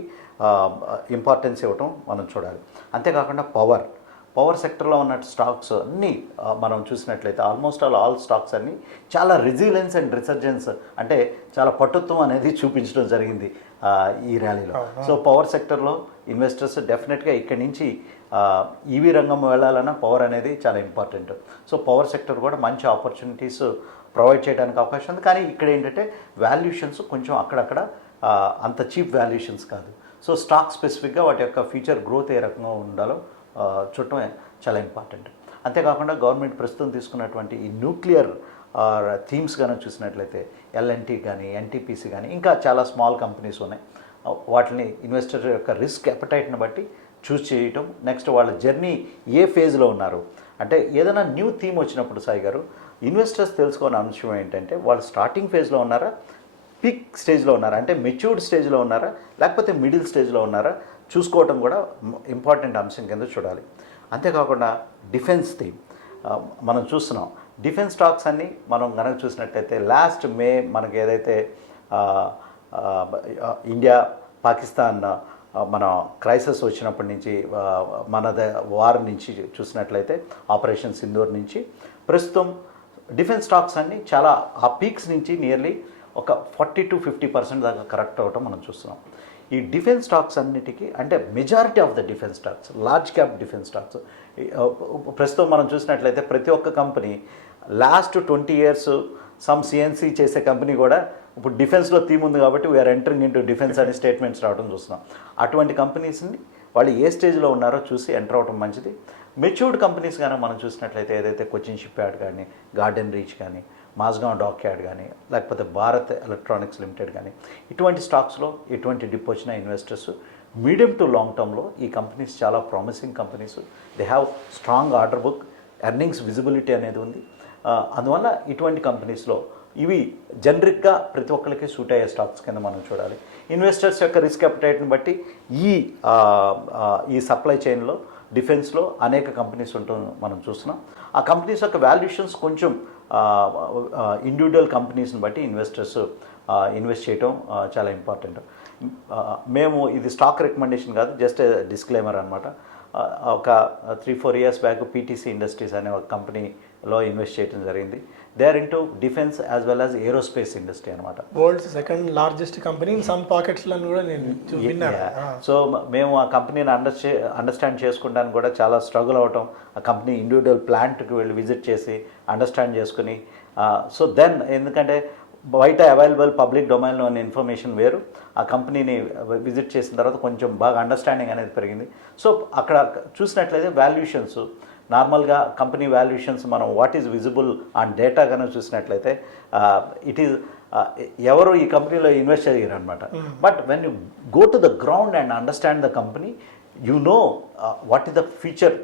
ఇంపార్టెన్స్ ఇవ్వటం మనం చూడాలి. అంతేకాకుండా పవర్ సెక్టర్లో ఉన్న స్టాక్స్ అన్నీ మనం చూసినట్లయితే ఆల్మోస్ట్ ఆల్ స్టాక్స్ అన్నీ చాలా రెసిలియన్స్ అండ్ రిసర్జెన్స్, అంటే చాలా పటుత్వం అనేది చూపించడం జరిగింది ఈ ర్యాలీలో. సో పవర్ సెక్టర్లో ఇన్వెస్టర్స్ డెఫినెట్గా ఇక్కడి నుంచి ఈవీ రంగం వెళ్ళాలన్నా పవర్ అనేది చాలా ఇంపార్టెంట్. సో పవర్ సెక్టర్ కూడా మంచి ఆపర్చునిటీస్ ప్రొవైడ్ చేయడానికి అవకాశం ఉంది. కానీ ఇక్కడ ఏంటంటే వాల్యుయేషన్స్ కొంచెం అక్కడక్కడ అంత చీప్ వాల్యుయేషన్స్ కాదు. సో స్టాక్ స్పెసిఫిక్గా వాటి యొక్క ఫ్యూచర్ గ్రోత్ ఏ రకంగా ఉండాలో చూడటం చాలా ఇంపార్టెంట్. అంతేకాకుండా గవర్నమెంట్ ప్రస్తుతం తీసుకున్నటువంటి ఈ న్యూక్లియర్ థీమ్స్ కానీ చూసినట్లయితే ఎల్ఎన్టీ కానీ, ఎన్టీపీసీ కానీ, ఇంకా చాలా స్మాల్ కంపెనీస్ ఉన్నాయి. వాటిని ఇన్వెస్టర్ యొక్క రిస్క్ అపెటైట్ని బట్టి చూస్ చేయటం, నెక్స్ట్ వాళ్ళ జర్నీ ఏ ఫేజ్లో ఉన్నారు, అంటే ఏదైనా న్యూ థీమ్ వచ్చినప్పుడు సాయి గారు ఇన్వెస్టర్స్ తెలుసుకోని అంశం ఏంటంటే వాళ్ళు స్టార్టింగ్ ఫేజ్లో ఉన్నారా, పీక్ స్టేజ్లో ఉన్నారా, అంటే మెచ్యూర్డ్ స్టేజ్లో ఉన్నారా, లేకపోతే మిడిల్ స్టేజ్లో ఉన్నారా చూసుకోవటం కూడా ఇంపార్టెంట్ అంశం కింద చూడాలి. అంతేకాకుండా డిఫెన్స్ థీమ్ మనం చూస్తున్నాం. డిఫెన్స్ స్టాక్స్ అన్నీ మనం కనుక చూసినట్టయితే లాస్ట్ మే మనకి ఏదైతే ఇండియా పాకిస్తాన్ మన క్రైసిస్ వచ్చినప్పటి నుంచి మన వార్ నుంచి చూసినట్లయితే ఆపరేషన్ సింధూర్ నుంచి ప్రస్తుతం డిఫెన్స్ స్టాక్స్ అన్నీ చాలా ఆ పీక్స్ నుంచి నియర్లీ ఒక 40-50% దాకా కరెక్ట్ అవ్వటం మనం చూస్తున్నాం. ఈ డిఫెన్స్ స్టాక్స్ అన్నిటికీ అంటే majority of the defence stocks, large cap defence stocks ప్రస్తుతం మనం చూసినట్లయితే ప్రతి ఒక్క company last 20 years some CNC చేసే కంపెనీ కూడా ఇప్పుడు డిఫెన్స్లో థీమ్ ఉంది కాబట్టి వీఆర్ ఎంటరింగ్ ఇంటూ డిఫెన్స్ అనే స్టేట్మెంట్స్ రావడం చూస్తున్నాం. అటువంటి కంపెనీస్ని వాళ్ళు ఏ స్టేజ్లో ఉన్నారో చూసి ఎంటర్ అవ్వడం మంచిది. మెచ్యూర్డ్ కంపెనీస్ కానీ మనం చూసినట్లయితే ఏదైతే కొచ్చిన్ షిప్ యార్డ్ కానీ, గార్డెన్ రీచ్ కానీ, మాస్గావ్ డాక్ యార్డ్ కానీ, లేకపోతే భారత్ ఎలక్ట్రానిక్స్ లిమిటెడ్ కానీ, ఇటువంటి స్టాక్స్లో ఎటువంటి డిప్ వచ్చిన ఇన్వెస్టర్స్ మీడియం టు లాంగ్ టర్మ్లో ఈ కంపెనీస్ చాలా promising companies, they have strong order book, earnings visibility అనేది ఉంది. అందువల్ల ఇటువంటి కంపెనీస్లో ఇవి జనరిక్గా ప్రతి ఒక్కరికి సూట్ అయ్యే స్టాక్స్ కింద మనం చూడాలి. ఇన్వెస్టర్స్ యొక్క రిస్క్ అపెటైట్ని బట్టి ఈ సప్లై చైన్లో డిఫెన్స్లో అనేక కంపెనీస్ ఉండటం మనం చూస్తున్నాం. ఆ కంపెనీస్ యొక్క వాల్యుయేషన్స్ కొంచెం ఇండివిజువల్ కంపెనీస్ని బట్టి ఇన్వెస్టర్స్ ఇన్వెస్ట్ చేయడం చాలా ఇంపార్టెంట్. మేము ఇది స్టాక్ రికమెండేషన్ కాదు, జస్ట్ డిస్క్లైమర్ అనమాట. ఒక 3-4 ఇయర్స్ బ్యాక్ పీటీసీ ఇండస్ట్రీస్ అనే ఒక కంపెనీలో ఇన్వెస్ట్ చేయడం జరిగింది. They are into defence as well as aerospace industry అనమాట. World's second largest company in some పాకెట్స్లో కూడా నేను విన్నాను. సో మేము ఆ కంపెనీని అండర్స్టాండ్ చేసుకోవడానికి కూడా చాలా స్ట్రగుల్ అవటం, ఆ కంపెనీ ఇండివిజువల్ ప్లాంట్కి వెళ్ళి విజిట్ చేసి అండర్స్టాండ్ చేసుకుని, సో దెన్ ఎందుకంటే బయట అవైలబుల్ పబ్లిక్ డొమైన్లో ఉన్న ఇన్ఫర్మేషన్ వేరు, ఆ కంపెనీని విజిట్ చేసిన తర్వాత కొంచెం బాగా అండర్స్టాండింగ్ అనేది పెరిగింది. సో అక్కడ చూసినట్లయితే వాల్యుయేషన్స్ నార్మల్గా కంపెనీ వాల్యుయేషన్స్ మనం what is visible on data కనుక చూసినట్లయితే ఇట్ ఈజ్ ఎవరు ఈ కంపెనీలో ఇన్వెస్ట్ అయ్యారు అనమాట. But when you go to the ground and understand the company, you know what is the future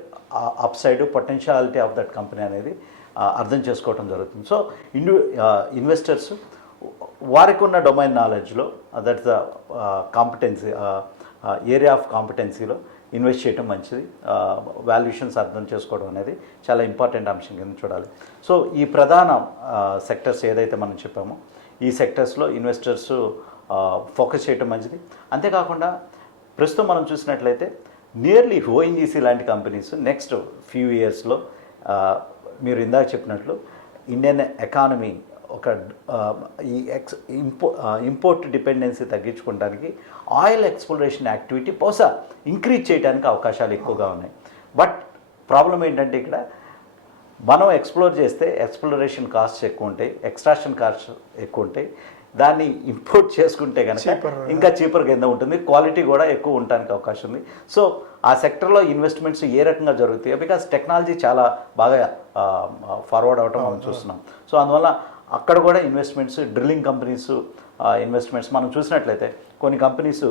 upside potentiality of that company అనేది అర్థం చేసుకోవటం జరుగుతుంది. సో ఇన్వెస్టర్స్ వారికి ఉన్న డొమైన్ నాలెడ్జ్లో, that's the competency area of కాంపిటెన్సీలో ఇన్వెస్ట్ చేయడం మంచిది. వాల్యుయేషన్స్ అర్థం చేసుకోవడం అనేది చాలా ఇంపార్టెంట్ అంశం కింద చూడాలి. సో ఈ ప్రధాన సెక్టర్స్ ఏదైతే మనం చెప్పామో ఈ సెక్టర్స్లో ఇన్వెస్టర్స్ ఫోకస్ చేయడం మంచిది. అంతేకాకుండా ప్రస్తుతం మనం చూసినట్లయితే నియర్లీ ఓఎన్జీసీ లాంటి కంపెనీస్ నెక్స్ట్ ఫ్యూ ఇయర్స్లో మీరు ఇందాక చెప్పినట్లు ఇండియన్ ఎకానమీ ఒక ఈ ఇంపోర్ట్ డిపెండెన్సీ తగ్గించుకోవడానికి ఆయిల్ ఎక్స్ప్లోరేషన్ యాక్టివిటీ బహుశా ఇంక్రీజ్ చేయడానికి అవకాశాలు ఎక్కువగా ఉన్నాయి. బట్ ప్రాబ్లం ఏంటంటే ఇక్కడ మనం ఎక్స్ప్లోర్ చేస్తే ఎక్స్ప్లోరేషన్ కాస్ట్స్ ఎక్కువ ఉంటాయి, ఎక్స్ట్రాక్షన్ కాస్ట్స్ ఎక్కువ ఉంటాయి. దాన్ని ఇంపోర్ట్ చేసుకుంటే కనుక Cheaper. ఇంకా చీపర్ కింద ఉంటుంది, క్వాలిటీ కూడా ఎక్కువ ఉండడానికి అవకాశం ఉంది. సో ఆ సెక్టర్లో ఇన్వెస్ట్మెంట్స్ ఏ రకంగా జరుగుతాయో, బికాస్ టెక్నాలజీ చాలా బాగా ఫార్వర్డ్ అవ్వటం మనం చూస్తున్నాం. సో అందువల్ల అక్కడ కూడా ఇన్వెస్ట్మెంట్స్, డ్రిల్లింగ్ కంపెనీస్ ఇన్వెస్ట్మెంట్స్ మనం చూసినట్లయితే కొన్ని కంపెనీస్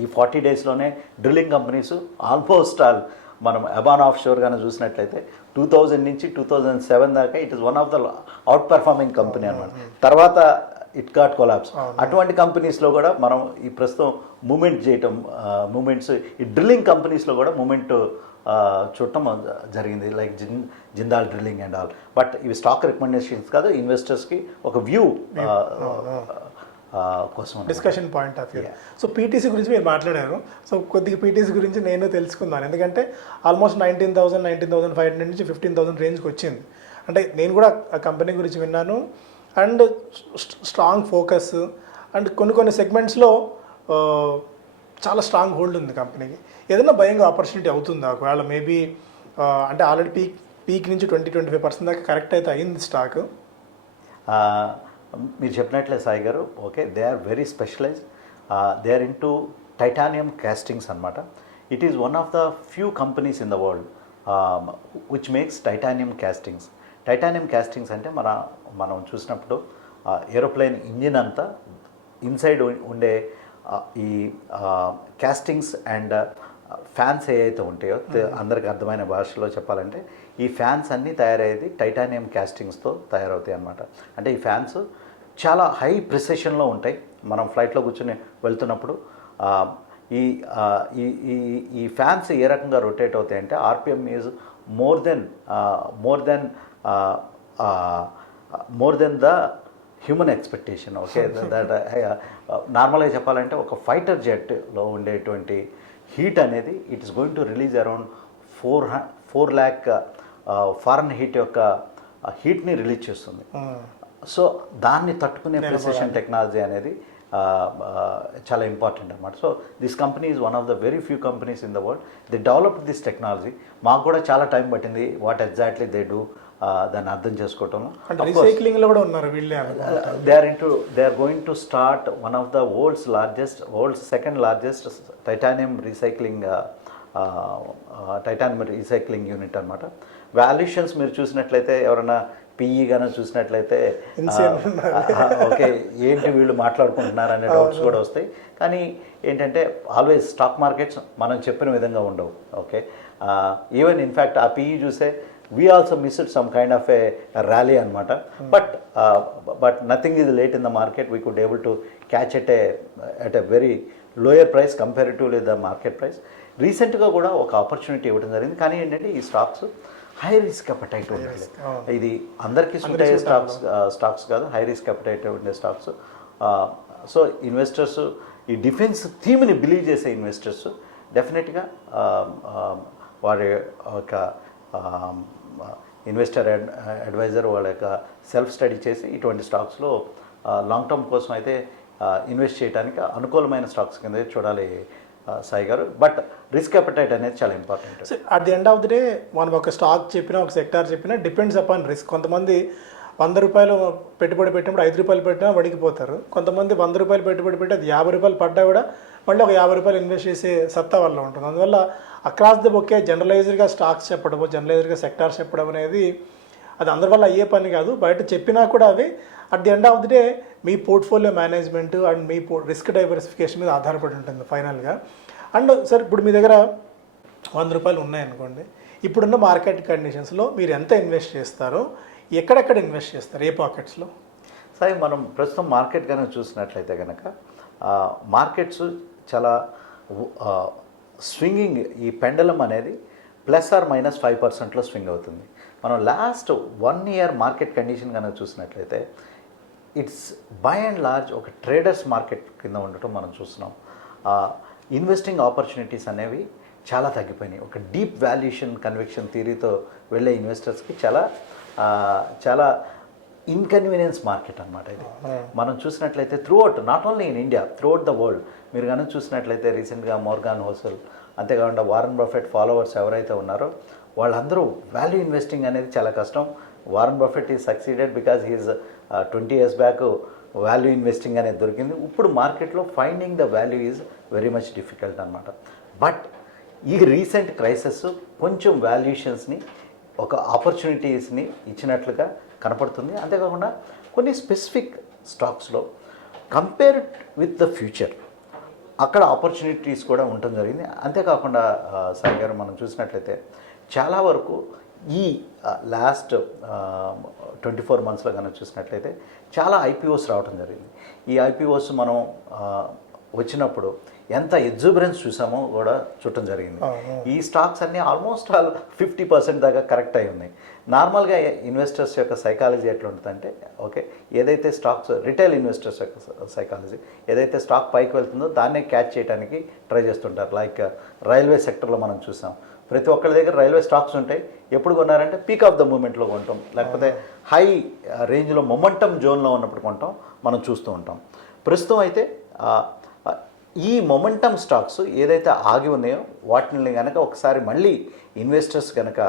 ఈ 40 డేస్లోనే డ్రిల్లింగ్ కంపెనీస్ ఆల్మోస్ట్ ఆల్ మనం అబాన్ ఆఫ్ షోర్ కానీ చూసినట్లయితే 2000 నుంచి 2007 దాకా it is one of the out performing company అనమాట. తర్వాత ఇట్ గాట్ కొలాప్స్. అటువంటి కంపెనీస్లో కూడా మనం ఈ ప్రస్తుతం మూమెంట్ చేయటం, మూమెంట్స్ ఈ డ్రిల్లింగ్ కంపెనీస్లో కూడా మూమెంట్ చూడటం జరిగింది, like Jindal drilling and all. But ఇవి స్టాక్ రికమెండేషన్స్ కాదు, ఇన్వెస్టర్స్కి ఒక వ్యూ కోసం discussion point of view. So PTC గురించి మీరు మాట్లాడారు. సో కొద్దిగా పీటీసీ గురించి నేను తెలుసుకున్నాను, ఎందుకంటే ఆల్మోస్ట్ 19,500 నుంచి 15,000 రేంజ్కి వచ్చింది. అంటే నేను కూడా ఆ కంపెనీ గురించి విన్నాను. అండ్ స్ట్రాంగ్ ఫోకస్ అండ్ కొన్ని సెగ్మెంట్స్లో చాలా స్ట్రాంగ్ హోల్డ్ ఉంది కంపెనీకి. ఏదైనా భయంగా ఆపర్చునిటీ అవుతుందా ఒకవేళ మేబీ? అంటే ఆల్రెడీ పీక్ నుంచి 20-25% దాకా కరెక్ట్ అయితే అయింది స్టాక్. మీరు చెప్పినట్లే సాయి గారు, okay, they are very specialized, they are into titanium castings అనమాట. It is one of the few companies in the world which makes titanium castings. Titanium castings అంటే మనం చూసినప్పుడు ఏరోప్లేన్ ఇంజిన్ అంతా ఇన్సైడ్ ఉండే ఈ కాస్టింగ్స్ అండ్ ఫ్యాన్స్ ఏవైతే ఉంటాయో, అందరికి అర్థమైన భాషలో చెప్పాలంటే ఈ ఫ్యాన్స్ అన్నీ తయారయ్యేది టైటానియం కాస్టింగ్స్తో తయారవుతాయి అన్నమాట. అంటే ఈ ఫ్యాన్స్ చాలా హై ప్రిసిషన్లో ఉంటాయి. మనం ఫ్లైట్లో కూర్చొని వెళ్తున్నప్పుడు ఈ ఈ ఫ్యాన్స్ ఏ రకంగా రొటేట్ అవుతాయంటే RPM is more than the human expectation. Okay, that నార్మల్గా చెప్పాలంటే ఒక ఫైటర్ జెట్లో ఉండేటువంటి హీట్ అనేది it is going to release around 4 lakh Fahrenheit యొక్క హీట్ని రిలీజ్ చేస్తుంది. సో దాన్ని తట్టుకునే ప్రిసిషన్ టెక్నాలజీ అనేది చాలా ఇంపార్టెంట్ అనమాట. So this company is one of the very few companies in the world. They developed this technology. మాకు కూడా చాలా టైం పట్టింది వాట్ ఎగ్జాక్ట్లీ దే డూ దాన్ని అర్థం చేసుకోవటంలో. రీసైక్లింగ్లో కూడా ఉన్నారు వీళ్ళే. They are going to start one of the world's second largest titanium recycling unit అనమాట. వాల్యుయేషన్స్ మీరు చూసినట్లయితే, ఎవరైనా పిఈ గానే చూసినట్లయితే ఓకే ఏంటి వీళ్ళు మాట్లాడుకుంటున్నారు అనే డౌట్స్ కూడా వస్తాయి. కానీ ఏంటంటే ఆల్వేస్ స్టాక్ మార్కెట్స్ మనం చెప్పిన విధంగా ఉండవు. ఓకే, ఈవెన్ ఇన్ఫ్యాక్ట్ ఆ పిఈ చూసే we also missed some kind of a rally anamata, but nothing is late in the market. We could able to catch at a very lower price comparatively the market price. రీసెంట్గా కూడా ఒక opportunity ఇవ్వడం జరిగింది. కానీ ఏంటంటే ఈ stocks high risk appetite ఉండాలి. ఇది అందరికీ సూట్ అయ్యే స్టాక్స్ కాదు, హై రిస్క్ అపెటైట్ ఉండే స్టాక్స్. సో ఇన్వెస్టర్స్ ఈ డిఫెన్స్ థీమ్ని బిలీవ్ చేసే ఇన్వెస్టర్స్ డెఫినెట్గా వారి ఒక ఇన్వెస్టర్ అడ్వైజర్ వాళ్ళ యొక్క సెల్ఫ్ స్టడీ చేసి ఇటువంటి స్టాక్స్లో లాంగ్ టర్మ్ కోసం అయితే ఇన్వెస్ట్ చేయడానికి అనుకూలమైన స్టాక్స్ కింద చూడాలి సాయి గారు. బట్ రిస్క్ అపెటైట్ అనేది చాలా important. At the end of the day మనం ఒక స్టాక్ చెప్పినా, ఒక సెక్టార్ చెప్పినా డిపెండ్స్ అపాన్ రిస్క్. కొంతమంది 100 రూపాయలు పెట్టుబడి పెట్టినప్పుడు 5 రూపాయలు పెట్టినా వడికిపోతారు. కొంతమంది 100 రూపాయలు పెట్టుబడి పెట్టి అది 50 రూపాయలు పడ్డా కూడా మళ్ళీ ఒక 50 రూపాయలు ఇన్వెస్ట్ చేసే సత్తా వల్ల ఉంటుంది. అందువల్ల అక్రాస్ ద బొకే జనరలైజ్డ్గా స్టాక్స్ చెప్పడము, జనరలైజ్డ్గా సెక్టార్స్ చెప్పడం అనేది అది అందరి వల్ల అయ్యే పని కాదు. బయట చెప్పినా కూడా అవి at the end of the day me portfolio management and me risk diversification మీద ఆధారపడి ఉంటుంది ఫైనల్గా. అండ్ సార్ ఇప్పుడు మీ దగ్గర 100 రూపాయలు ఉన్నాయనుకోండి, ఇప్పుడున్న మార్కెట్ కండిషన్స్లో మీరు ఎంత ఇన్వెస్ట్ చేస్తారో, ఎక్కడెక్కడ ఇన్వెస్ట్ చేస్తారు, ఏ పాకెట్స్లో? సార్ మనం ప్రస్తుతం మార్కెట్ కనుక చూసినట్లయితే కనుక మార్కెట్స్ చాలా స్వింగింగ్, ఈ పెండలం అనేది ±5%లో స్వింగ్ అవుతుంది. మనం లాస్ట్ 1 year మార్కెట్ కండిషన్ కనుక చూసినట్లయితే ఇట్స్ బై అండ్ లార్జ్ ఒక ట్రేడర్స్ మార్కెట్ కింద ఉండటం మనం చూస్తున్నాం. ఇన్వెస్టింగ్ ఆపర్చునిటీస్ అనేవి చాలా తగ్గిపోయినాయి. ఒక డీప్ వాల్యుయేషన్ కన్విక్షన్ థియరీతో వెళ్ళే ఇన్వెస్టర్స్కి చాలా ఇన్కన్వీనియన్స్ మార్కెట్ అనమాట ఇది. మనం చూసినట్లయితే throughout, not only in India, throughout the world మీరు కనుక చూసినట్లయితే రీసెంట్గా మోర్గాన్ హోసెల్, అంతేకాకుండా వారన్ బఫెట్ ఫాలోవర్స్ ఎవరైతే ఉన్నారో వాళ్ళందరూ వాల్యూ ఇన్వెస్టింగ్ అనేది చాలా కష్టం. Warren Buffett is succeeded because he is 20 years back value investing అనేది దొరికింది. ఇప్పుడు మార్కెట్లో finding the value is very much difficult అనమాట. బట్ ఈ రీసెంట్ క్రైసిస్ కొంచెం వాల్యుయేషన్స్ని ఒక ఆపర్చునిటీస్ని ఇచ్చినట్లుగా కనపడుతుంది. అంతేకాకుండా కొన్ని స్పెసిఫిక్ స్టాక్స్లో కంపేర్ విత్ ద ఫ్యూచర్ అక్కడ ఆపర్చునిటీస్ కూడా ఉండటం జరిగింది. అంతేకాకుండా సాయి గారు మనం చూసినట్లయితే చాలా వరకు ఈ లాస్ట్ 24 మంత్స్లో కనుక చూసినట్లయితే చాలా ఐపీఓస్ రావడం జరిగింది. ఈ ఐపీఓస్ మనం వచ్చినప్పుడు ఎంత ఎగ్జూబరెన్స్ చూసామో కూడా చూడటం జరిగింది. ఈ స్టాక్స్ అన్నీ ఆల్మోస్ట్ 50% దాకా కరెక్ట్ అయి ఉన్నాయి. నార్మల్గా ఇన్వెస్టర్స్ యొక్క సైకాలజీ ఎట్లా ఉంటుందంటే, ఓకే ఏదైతే స్టాక్స్ రిటైల్ ఇన్వెస్టర్స్ యొక్క సైకాలజీ ఏదైతే స్టాక్ పైకి వెళ్తుందో దాన్నే క్యాచ్ చేయడానికి ట్రై చేస్తుంటారు. లైక్ రైల్వే సెక్టర్లో మనం చూసాం, ప్రతి ఒక్కరి దగ్గర రైల్వే స్టాక్స్ ఉంటాయి. ఎప్పుడు కొన్నారంటే పీక్ ఆఫ్ ద మూమెంట్లో కొంటాం, లేకపోతే హై రేంజ్లో మొమెంటమ్ జోన్లో ఉన్నప్పుడు కొంటాం మనం చూస్తూ ఉంటాం. ప్రస్తుతం అయితే ఈ మొమెంటమ్ స్టాక్స్ ఏదైతే ఆగి ఉన్నాయో వాటిని కనుక ఒకసారి మళ్ళీ ఇన్వెస్టర్స్ కనుక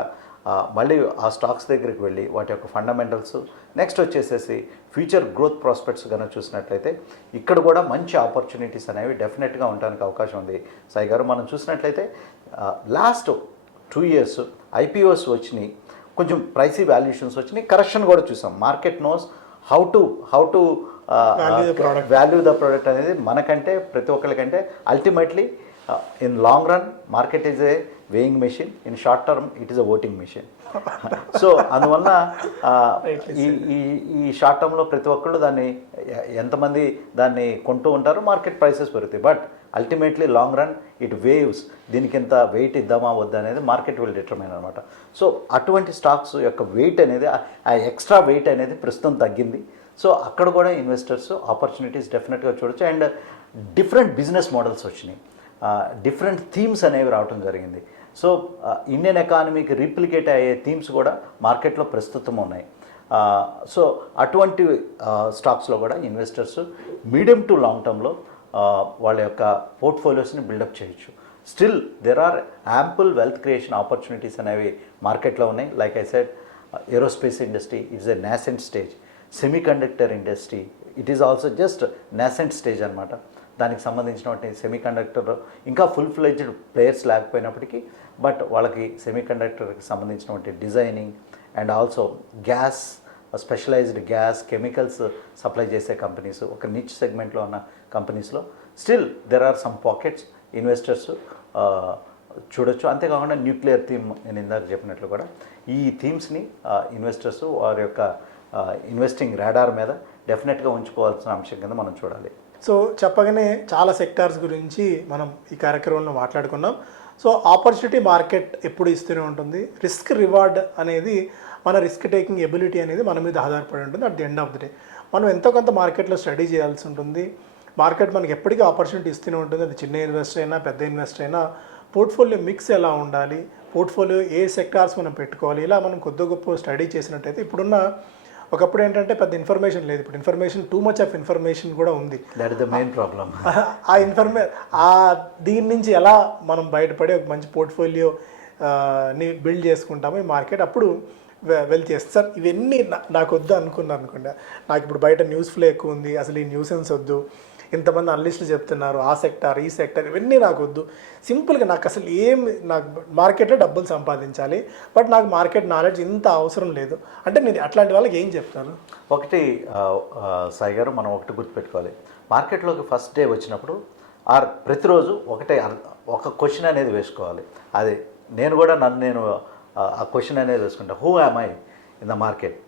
మళ్ళీ ఆ స్టాక్స్ దగ్గరికి వెళ్ళి వాటి యొక్క ఫండమెంటల్స్ నెక్స్ట్ వచ్చేసేసి ఫ్యూచర్ గ్రోత్ ప్రాస్పెక్ట్స్ కనుక చూసినట్లయితే ఇక్కడ కూడా మంచి ఆపర్చునిటీస్ అనేవి డెఫినెట్గా ఉండడానికి అవకాశం ఉంది. సాయి గారు మనం చూసినట్లయితే లాస్ట్ 2 years ఐపీఓస్ వచ్చినాయి, కొంచెం ప్రైసీ వాల్యుయేషన్స్ వచ్చినాయి, కరెక్షన్ కూడా చూసాం. Market knows how to value the product అనేది మనకంటే ప్రతి ఒక్కరికంటే ultimately in long run market is a weighing machine, in short term it is a voting machine. So అందువల్ల ఈ షార్ట్ టర్మ్లో ప్రతి ఒక్కళ్ళు దాన్ని ఎంతమంది దాన్ని కొంటూ ఉంటారో మార్కెట్ ప్రైసెస్ పెరుగుతాయి. But ultimately long run it waves, దీనికి ఎంత వెయిట్ ఇద్దామా వద్దా అనేది మార్కెట్ విల్ డిటర్మైన్ అనమాట. సో అటువంటి స్టాక్స్ యొక్క వెయిట్ అనేది ఆ ఎక్స్ట్రా వెయిట్ అనేది ప్రస్తుతం తగ్గింది. సో అక్కడ కూడా ఇన్వెస్టర్స్ ఆపర్చునిటీస్ డెఫినెట్గా చూడొచ్చు. అండ్ డిఫరెంట్ బిజినెస్ మోడల్స్ వచ్చినాయి, డిఫరెంట్ థీమ్స్ అనేవి రావడం జరిగింది. సో ఇండియన్ ఎకానమీకి రీప్లికేట్ అయ్యే థీమ్స్ కూడా మార్కెట్లో ప్రస్తుతం ఉన్నాయి. సో అటువంటి స్టాక్స్లో కూడా ఇన్వెస్టర్స్ మీడియం టు లాంగ్ టర్మ్లో వాళ్ళ యొక్క పోర్ట్ఫోలియోస్ని బిల్డప్ చేయొచ్చు. Still there are ample wealth creation opportunities అనేవి మార్కెట్లో ఉన్నాయి. Like I said, aerospace industry it's a nascent stage, semiconductor industry it is also just nascent stage అనమాట. దానికి సంబంధించినటువంటి సెమీకండక్టర్ ఇంకా ఫుల్ ఫ్లెడ్జ్డ్ ప్లేయర్స్ లేకపోయినప్పటికీ, బట్ వాళ్ళకి సెమీకండక్టర్కి సంబంధించినటువంటి designing and also gas, specialised gas chemicals supply చేసే కంపెనీస్, ఒక నిచ్ సెగ్మెంట్లో ఉన్న కంపెనీస్లో still there are some pockets investors చూడొచ్చు. అంతేకాకుండా న్యూక్లియర్ థీమ్ నేను ఇందాక చెప్పినట్లు కూడా ఈ థీమ్స్ని ఇన్వెస్టర్స్ వారి యొక్క ఇన్వెస్టింగ్ రాడార్ మీద డెఫినెట్గా ఉంచుకోవాల్సిన అంశం కింద మనం చూడాలి. సో చెప్పగానే చాలా సెక్టార్స్ గురించి మనం ఈ కార్యక్రమంలో మాట్లాడుకున్నాం. సో ఆపర్చునిటీ మార్కెట్ ఎప్పుడు ఇస్తూనే ఉంటుంది, రిస్క్ రివార్డ్ అనేది మన రిస్క్ టేకింగ్ ఎబిలిటీ అనేది మన మీద ఆధారపడి ఉంటుంది. At the end of the day మనం ఎంతో కొంత మార్కెట్లో స్టడీ చేయాల్సి ఉంటుంది. మార్కెట్ మనకి ఎప్పటికీ ఆపర్చునిటీ ఇస్తూనే ఉంటుంది. అది చిన్న ఇన్వెస్టర్ అయినా పెద్ద ఇన్వెస్టర్ అయినా పోర్ట్ఫోలియో మిక్స్ ఎలా ఉండాలి, పోర్ట్ఫోలియో ఏ సెక్టార్స్ మనం పెట్టుకోవాలి, ఇలా మనం కొద్ది గొప్ప స్టడీ చేసినట్టయితే ఇప్పుడున్న ఒకప్పుడు ఏంటంటే పెద్ద ఇన్ఫర్మేషన్ లేదు, ఇప్పుడు information too much of information కూడా ఉంది. That is the main problem. దీని నుంచి ఎలా మనం బయటపడి ఒక మంచి పోర్ట్ఫోలియో ని బిల్డ్ చేసుకుంటాము ఈ మార్కెట్ అప్పుడు వెల్ చేస్తుంది. సార్ ఇవన్నీ నాకు వద్దు అనుకున్నాను అనుకోండి, నాకు ఇప్పుడు బయట న్యూస్ ఫ్లో ఎక్కువ ఉంది, అసలు ఈ న్యూసెన్స్ వద్దు, ఇంతమంది అనలిస్టులు చెప్తున్నారు ఆ సెక్టార్ ఈ సెక్టార్, ఇవన్నీ నాకు వద్దు. సింపుల్గా నాకు అసలు నాకు మార్కెట్లో డబ్బులు సంపాదించాలి, బట్ నాకు మార్కెట్ నాలెడ్జ్ ఇంత అవసరం లేదు అంటే నేను అట్లాంటి వాళ్ళకి ఏం చెప్తాను? ఒకటి సాయి గారు, మనం ఒకటి గుర్తుపెట్టుకోవాలి, మార్కెట్లోకి ఫస్ట్ డే వచ్చినప్పుడు ప్రతిరోజు ఒక క్వశ్చన్ అనేది వేసుకోవాలి. అది నేను కూడా నేను ఆ క్వశ్చన్ అనేది వేసుకుంటా, who am I in the market.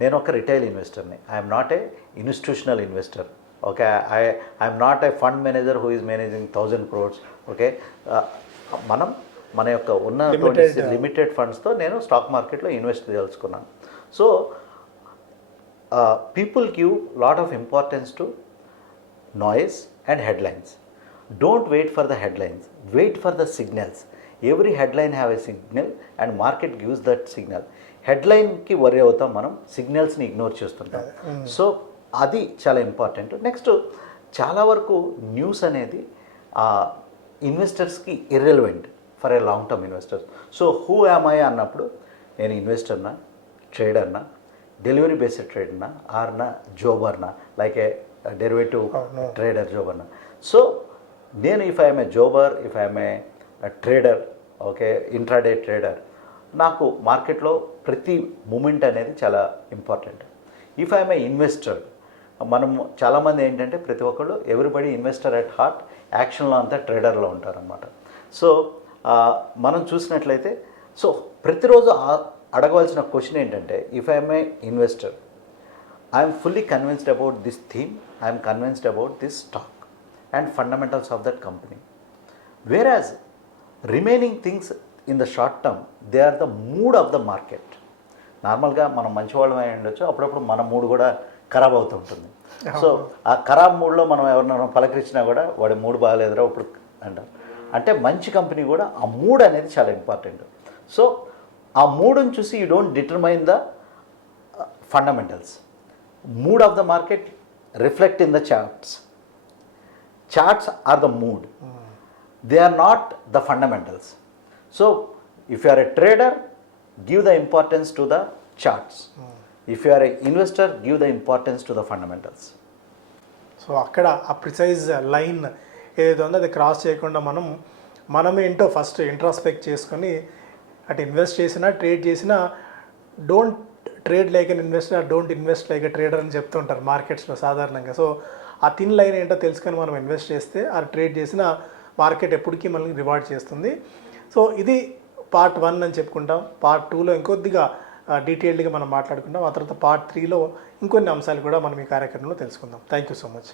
నేను ఒక రిటైల్ ఇన్వెస్టర్ని, I'm not a institutional investor. Okay, I'm not a fund manager who is managing 1000 crores. Okay, మన యొక్క ఉన్నటువంటి లిమిటెడ్ ఫండ్స్తో నేను స్టాక్ మార్కెట్లో ఇన్వెస్ట్ చేయదలుచుకున్నాను. So people give lot of importance to noise and headlines. Don't wait for the headlines, wait for the signals. Every headline have a signal and market gives that signal. హెడ్లైన్కి worry అవుతాం మనం, సిగ్నల్స్ని ignore చేస్తుంటాం. So అది చాలా important. Next, చాలా వరకు news అనేది ఇన్వెస్టర్స్కి irrelevant for a long term investors. So who am I అన్నప్పుడు నేను ఇన్వెస్టర్నా, ట్రేడర్నా, డెలివరీ బేస్డ్ ట్రేడ్నా ఆర్నా జోబర్నా లైక్ ఏ డెరివేటివ్ ట్రేడర్ జోబర్నా. సో నేను if I'm a jobber, if I'm a trader, okay intraday trader, నాకు మార్కెట్లో ప్రతి మూమెంట్ అనేది చాలా important. If I'm a investor, మనం చాలామంది ఏంటంటే ప్రతి ఒక్కళ్ళు ఎవ్రీబడి ఇన్వెస్టర్ అట్ హార్ట్, యాక్షన్లో అంతా ట్రేడర్లో ఉంటారనమాట. సో మనం చూసినట్లయితే సో ప్రతిరోజు అడగవలసిన క్వశ్చన్ ఏంటంటే if I'm a investor, I'm fully convinced about this theme, I'm convinced about this stock and fundamentals of that company. Whereas remaining things in the short term they are the mood of the market. నార్మల్గా మనం మంచివాళ్ళం అయి ఉండొచ్చు, అప్పుడప్పుడు మన mood కూడా ఖరాబ్ అవుతుంటుంది. So ఆ ఖరాబ్ మూడ్లో మనం ఎవరినైనా పలకరించినా కూడా వాడి మూడ్ బాగాలేదురా ఇప్పుడు అంటారు. అంటే మంచి కంపెనీ కూడా ఆ మూడ్ అనేది చాలా ఇంపార్టెంట్. సో ఆ మూడ్ని చూసి you don't determine the fundamentals. Mood of the market reflect in the charts. Charts are the mood, they are not the fundamentals. So if you are a trader, give the importance to the charts. If you are an investor, give the importance to the fundamentals. So అక్కడ ఆ precise line ఏదైతే ఉందో అది cross చేయకుండా మనం ఏంటో first introspect చేసుకొని అటు ఇన్వెస్ట్ చేసినా ట్రేడ్ చేసినా don't trade like an investor, don't invest like a trader అని చెప్తుంటారు మార్కెట్స్లో సాధారణంగా. సో ఆ థిన్ లైన్ ఏంటో తెలుసుకొని మనం ఇన్వెస్ట్ చేస్తే ఆ ట్రేడ్ చేసిన మార్కెట్ ఎప్పటికీ మనల్ని రివార్డ్ చేస్తుంది. సో ఇది పార్ట్ 1 అని చెప్పుకుంటాం. పార్ట్ 2లో ఇంకొద్దిగా డీటెయిల్డ్గా మనం మాట్లాడుకుంటాం. ఆ తర్వాత పార్ట్ 3లో ఇంకొన్ని అంశాలు కూడా మనం ఈ కార్యక్రమంలో తెలుసుకుందాం. Thank you so much.